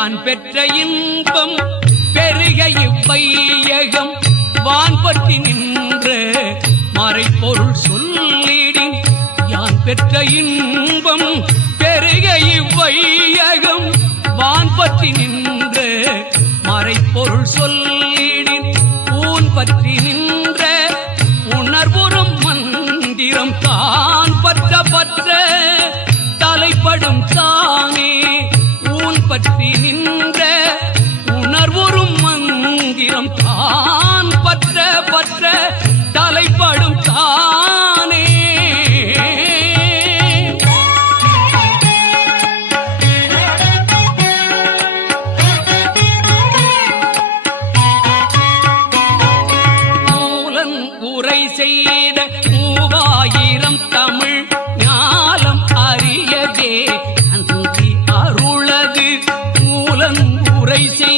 யான் பெற்ற இன்பம் பெருக இவ்வையகம் வான்பற்றி நின்று மறைப்பொருள் சொல்லிடின் யான் பெற்ற இன்பம் பெருக இவ்வையகம் வான்பற்றி நின்று மறைப்பொருள் சொல்லிடின் ஊன் பற்றி நின்ற உணர்வுறும் மந்திரம் தான் பற்ற பற்ற தலைப்படும் தானே மந்திரம் தான் பற்ற பற்ற தலைப்படும் தானே. மூலன் உரை செய்த மூவாயிரம் தமிழ் ஞாலம் அறியவே அருளது. மூலன் உரை செய்த